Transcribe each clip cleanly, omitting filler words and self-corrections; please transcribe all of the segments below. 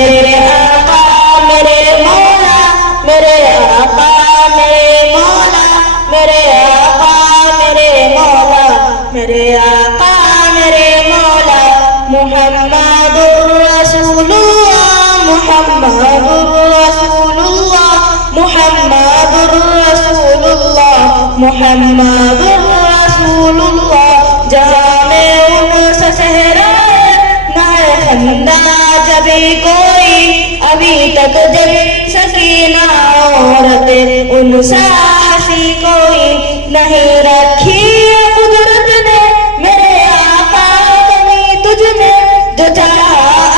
میرے آقا میرے مولا، میرے آقا میرے مولا، میرے آقا میرے مولا، میرے آقا میرے مولا، محمد رسول اللہ، محمد رسول اللہ، محمد رسول اللہ، محمد رسول اللہ۔ جہاں میں ان سے صحرا نہ ہے خندہ جبھی کوئی، ابھی تک جب سکینہ عورت ان سا ہنسی کوئی نہیں رکھی قدرت نے میرے آقا کمی تجھ میں، جو چاہا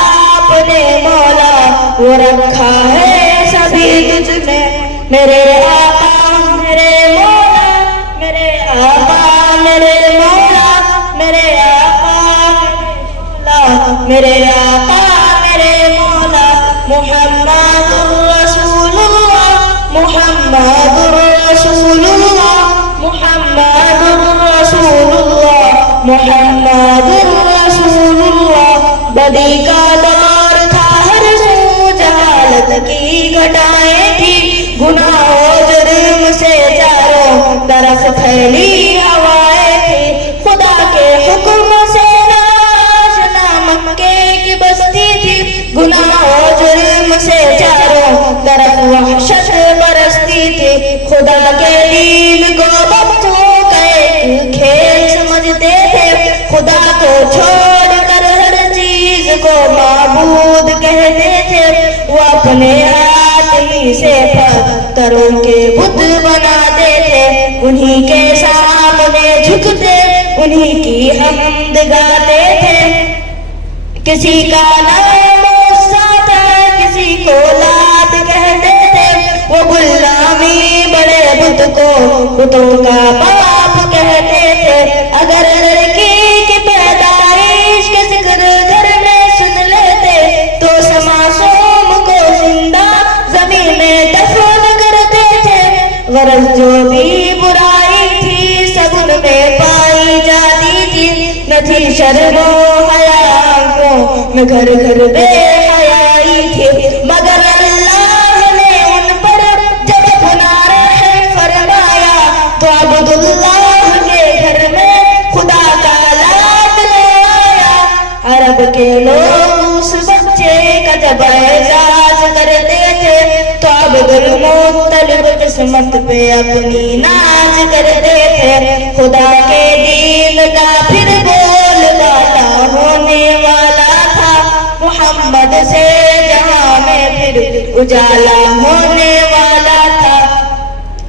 آپ نے مولا وہ رکھا ہے سبھی تجھ میں۔ میرے آقا میرے مولا، میرے آقا میرے مولا، میرے آقا میرے آقا میرے مولا، محمد رسول اللہ، محمد رسول اللہ، محمد رسول اللہ، محمد رسول اللہ۔ بدی کا دور تھا ہر سو، جہالت کی گھٹائیں تھی، گناہ و جرم سے چاروں طرف پھیلی ہوائیں تھی، خدا کے حکم سے ناشنا مکے کی بستی تھی، گناہ و جرم سے چاروں طرف وحشت برستی تھی، خدا کے دین کو بچوں کا ایک کھیل سمجھتے تھے، خدا کو چھوڑ کر ہر چیز کو معبود کہتے تھے، وہ اپنے ہاتھ ہی سے پتھروں کے بت بناتے تھے، انہی کے سامنے جھکتے انہی کی حمد گاتے تھے، کسی کا نام موسیٰ تھا کسی کو لات کہتے تھے، وہ غلامی بڑے بت کو بتوں کا باپ کہتے تھے، اگر لڑکی کی پیدائش کے ذکر گھر میں سن لیتے تو معصوم کو زندہ زمین میں دفن کرتے تھے، غرض جو بھی برائی تھی سب ان میں پائی جاتی تھی، نہ تھی شرم و حیا آنکھوں میں گھر گھر بے حیائی تھی، مگر اللہ نے ان پر جب گناہ رحم فرمایا تو عبداللہ کے گھر میں خدا کا لات لے آیا۔ عرب کے لوگ اس بچے کا جب اعزاز کرتے تھے تو عبدالمطلب قسمت پہ اپنی ناز کرتے تھے، خدا کے دین کا پھر بول بالا ہونے والا تھا، محمد سے جہاں میں پھر اجالا ہونے والا تھا،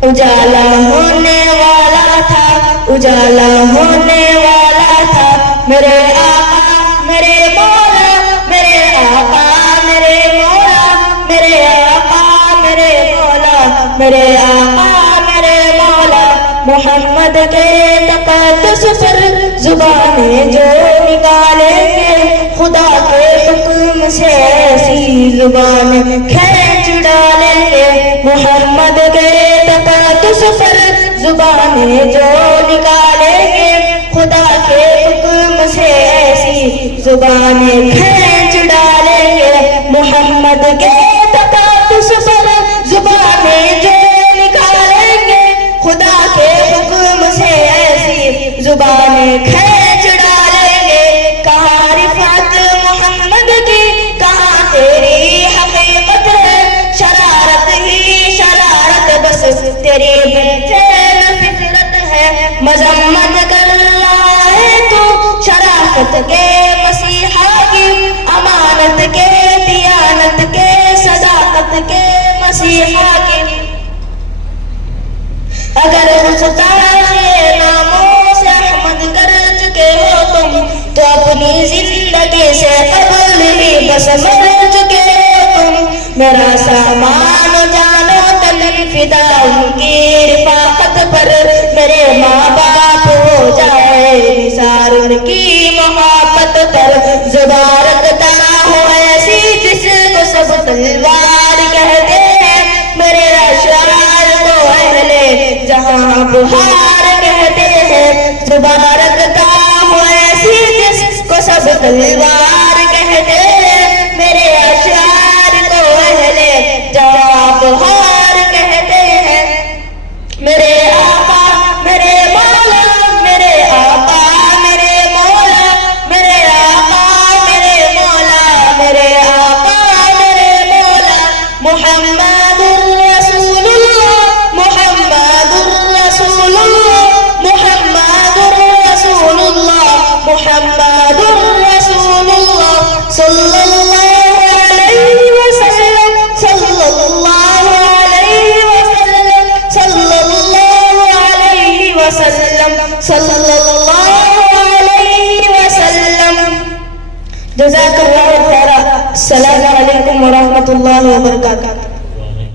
اجالا ہونے والا تھا، اجالا ہونے والا تھا۔ میرے آقا میرے مولا، میرے آقا میرے مولا، میرے آقا میرے مولا، میرے آقا میرے مولا، محمد کے تقدس پر زبانیں جو نکالیں گے خدا کے حکم سے ایسی زبان کھینچ ڈالیں گے، محمد کے تقدس پر زبانیں جو نکالیں گے خدا کے حکم سے ایسی زبانیں کھینچ ڈالیں گے، محمد کے تقدس پر زبانیں جو نکالیں گے خدا کے حکم سے ایسی زبانیں کھینچ ڈالیں گے۔ کہاں رفعت محمد کی، کہاں تیری حقیقت ہے، شرارت ہی شرارت بس تیری بے چین فطرت ہے، مذمت کر رہا ہے تو شرافت کے مسیحا کی، امانت کے دیانت کے صداقت کے مسیحا کی، اگر اس تاریخ ناموں سے احمد کر چکے ہو تم تو اپنی زندگی سے قبل ہی بس مر چکے ہو تم، میرا سامان جانو تن فدا ان کی رفاقت پر، میرے ماں باپ ہو جائے نثار ان کی محبت پر، زبان رکھتا ہو ایسی جس کو سب تلوار کہتے ہیں، میرے اشعار کو اہل جہاں بہار کہتے ہیں، زبان رکھتا ہو ایسی جس کو سب تلوار کہتے ہیں، میرے اشعار صلی اللہ علیہ وسلم. جزاک اللہ خیرا. السلام علیکم ورحمۃ اللہ وبرکاتہ.